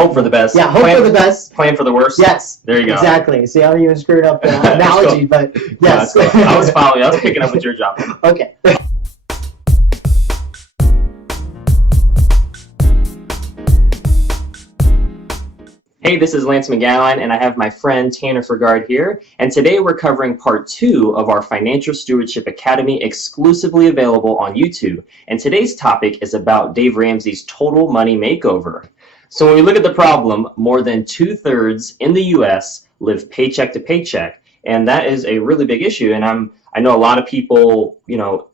Hope for the best. Yeah, hope for the best. Plan for the worst. Yes. There you go. Exactly. See how you screwed up the analogy, but yes. No, cool. I was following. I was picking up with your job. Okay. Hey, this is Lance McGowan, and I have my friend Tanner Fergard here. And today we're covering part 2 of our Financial Stewardship Academy, exclusively available on YouTube. And today's topic is about Dave Ramsey's Total Money Makeover. So when we look at the problem, more than 2/3 in the U.S. live paycheck to paycheck, and that is a really big issue. And I know a lot of people,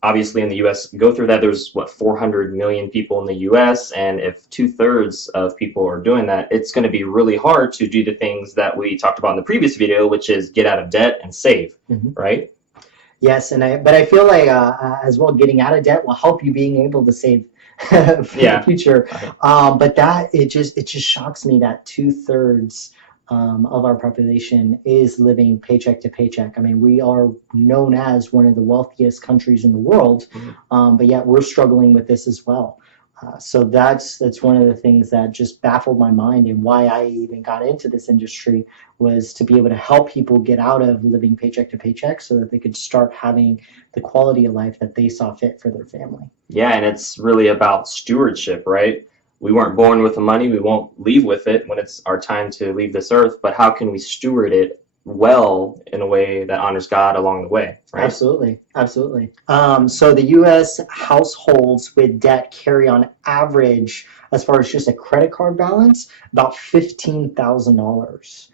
obviously in the U.S. go through that. There's 400 million people in the U.S., and if 2/3 of people are doing that, it's going to be really hard to do the things that we talked about in the previous video, which is get out of debt and save, right? Yes, but I feel like as well, getting out of debt will help you being able to save for the future. But it just shocks me that 2/3 of our population is living paycheck to paycheck. I mean, we are known as one of the wealthiest countries in the world, but yet we're struggling with this as well. So that's one of the things that just baffled my mind, and why I even got into this industry was to be able to help people get out of living paycheck to paycheck so that they could start having the quality of life that they saw fit for their family. Yeah, and it's really about stewardship, right? We weren't born with the money. We won't leave with it when it's our time to leave this earth, but how can we steward it well in a way that honors God along the way, right? Absolutely. So the U.S. households with debt carry on average, as far as just a credit card balance, about $15,000.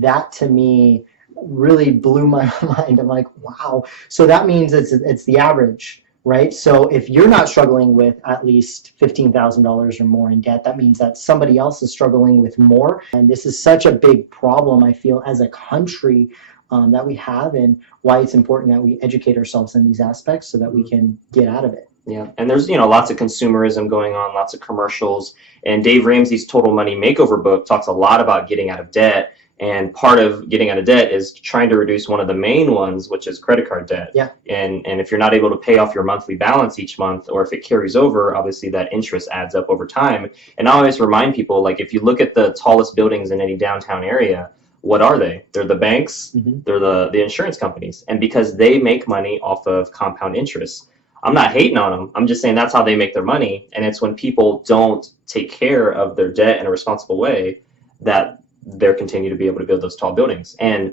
That to me really blew my mind. I'm like, wow. So that means it's the average, right? So if you're not struggling with at least $15,000 or more in debt, that means that somebody else is struggling with more. And this is such a big problem, I feel, as a country that we have, and why it's important that we educate ourselves in these aspects so that we can get out of it. Yeah, and there's lots of consumerism going on, lots of commercials, and Dave Ramsey's Total Money Makeover book talks a lot about getting out of debt. And part of getting out of debt is trying to reduce one of the main ones, which is credit card debt. Yeah. And if you're not able to pay off your monthly balance each month, or if it carries over, obviously that interest adds up over time. And I always remind people, like, if you look at the tallest buildings in any downtown area, what are they? They're the banks, they're the insurance companies. And because they make money off of compound interest. I'm not hating on them. I'm just saying that's how they make their money. And it's when people don't take care of their debt in a responsible way that they'll continue to be able to build those tall buildings. And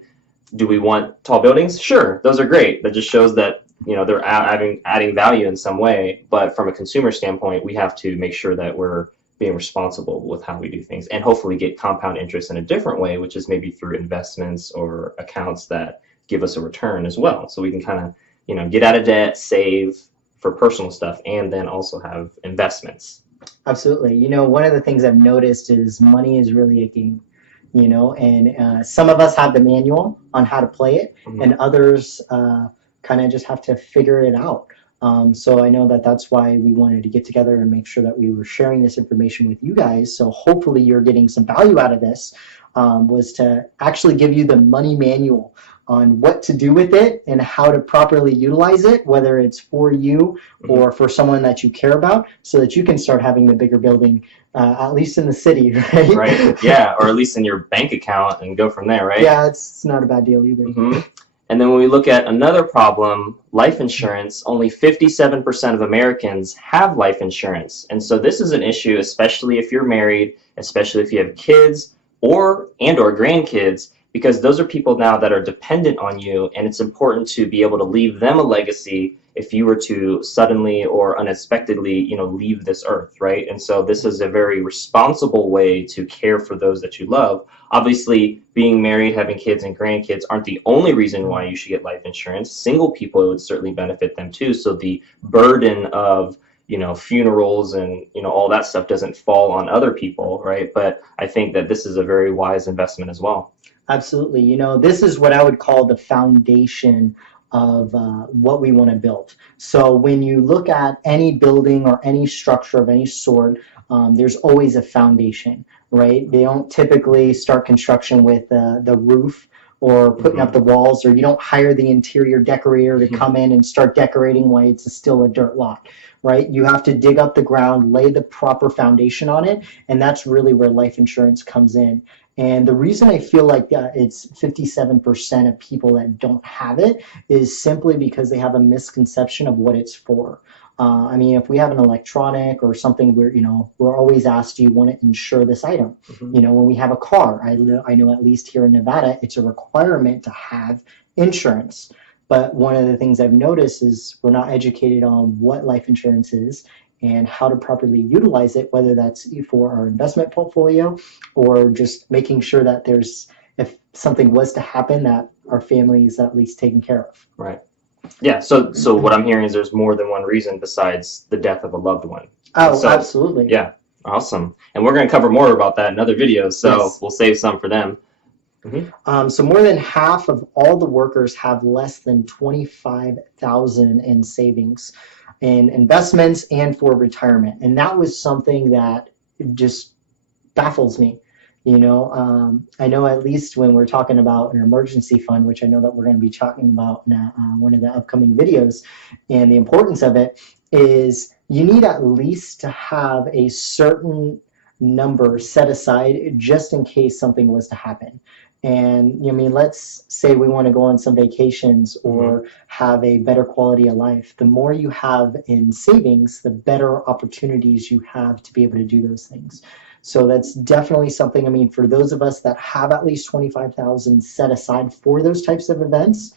do we want tall buildings? Sure, those are great. That just shows that they're adding value in some way. But from a consumer standpoint, we have to make sure that we're being responsible with how we do things, and hopefully get compound interest in a different way, which is maybe through investments or accounts that give us a return as well. So we can kind of get out of debt, save for personal stuff, and then also have investments. Absolutely. One of the things I've noticed is money is really a game. And some of us have the manual on how to play it, and others kind of just have to figure it out. So I know that's why we wanted to get together and make sure that we were sharing this information with you guys. So hopefully you're getting some value out of this, was to actually give you the money manual on what to do with it and how to properly utilize it, whether it's for you or for someone that you care about, so that you can start having the bigger building, at least in the city, right? Right, yeah, or at least in your bank account, and go from there, right? Yeah, it's not a bad deal either. And then when we look at another problem, life insurance, only 57% of Americans have life insurance. And so this is an issue, especially if you're married, especially if you have kids or grandkids, because those are people now that are dependent on you, and it's important to be able to leave them a legacy if you were to suddenly or unexpectedly, leave this earth, right? And so this is a very responsible way to care for those that you love. Obviously, being married, having kids and grandkids aren't the only reason why you should get life insurance. Single people, it would certainly benefit them too. So the burden of funerals and all that stuff doesn't fall on other people, right? But I think that this is a very wise investment as well. Absolutely. This is what I would call the foundation of what we want to build. So when you look at any building or any structure of any sort, there's always a foundation, right? They don't typically start construction with the roof or putting up the walls, or you don't hire the interior decorator to come in and start decorating while it's still a dirt lot, right? You have to dig up the ground, lay the proper foundation on it, and that's really where life insurance comes in. And the reason I feel like it's 57% of people that don't have it is simply because they have a misconception of what it's for. I mean, if we have an electronic or something where, we're always asked, do you want to insure this item? When we have a car, I know at least here in Nevada, it's a requirement to have insurance. But one of the things I've noticed is we're not educated on what life insurance is and how to properly utilize it, whether that's for our investment portfolio or just making sure that if something was to happen, that our family is at least taken care of. Right. Yeah. So what I'm hearing is there's more than one reason besides the death of a loved one. Oh, so, absolutely. Yeah. Awesome. And we're going to cover more about that in other videos. So we'll save some for them. So more than half of all the workers have less than $25,000 in savings in investments and for retirement. And that was something that just baffles me. I know at least when we're talking about an emergency fund, which I know that we're going to be talking about in one of the upcoming videos, and the importance of it is you need at least to have a certain number set aside just in case something was to happen. And let's say we want to go on some vacations or have a better quality of life. The more you have in savings, the better opportunities you have to be able to do those things. So that's definitely something, for those of us that have at least $25,000 set aside for those types of events,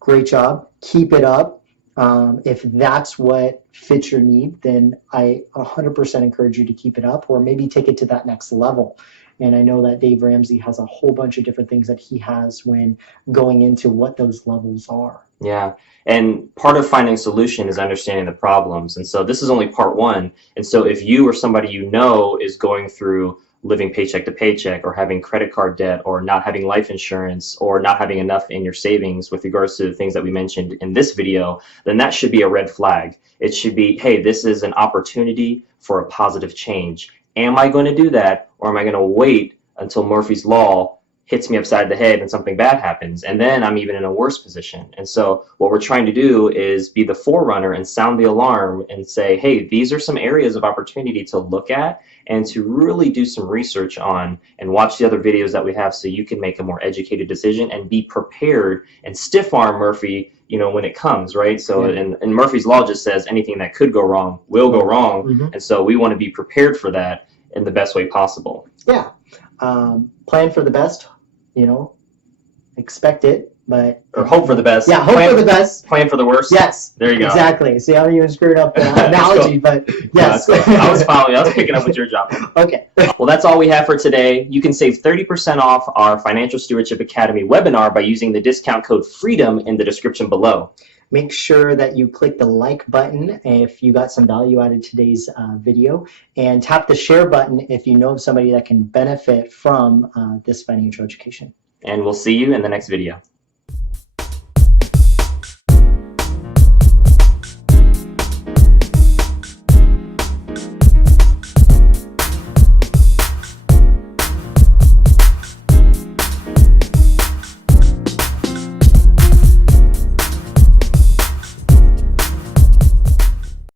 great job. Keep it up. If that's what fits your need, then I 100% encourage you to keep it up or maybe take it to that next level. And I know that Dave Ramsey has a whole bunch of different things that he has when going into what those levels are. Yeah. And part of finding a solution is understanding the problems. And so this is only part one. And so if you or somebody is going through living paycheck to paycheck or having credit card debt or not having life insurance or not having enough in your savings with regards to the things that we mentioned in this video, then that should be a red flag. It should be, hey, this is an opportunity for a positive change. Am I going to do that, or am I going to wait until Murphy's Law hits me upside the head and something bad happens, and then I'm even in a worse position? And so what we're trying to do is be the forerunner and sound the alarm and say, hey, these are some areas of opportunity to look at and to really do some research on and watch the other videos that we have so you can make a more educated decision and be prepared and stiff arm Murphy when it comes, right? So, and Murphy's Law just says anything that could go wrong will go wrong. And so we want to be prepared for that in the best way possible. Yeah. Plan for the best, expect it, or hope for the best. Yeah, hope for the best. Plan for the worst. Yes. There you go. Exactly. See how you screwed up the analogy, but yes. No, I was following. I was picking up with your job. Okay. Well, that's all we have for today. You can save 30% off our Financial Stewardship Academy webinar by using the discount code FREEDOM in the description below. Make sure that you click the like button if you got some value out of today's video, and tap the share button if you know of somebody that can benefit from this financial education. And we'll see you in the next video.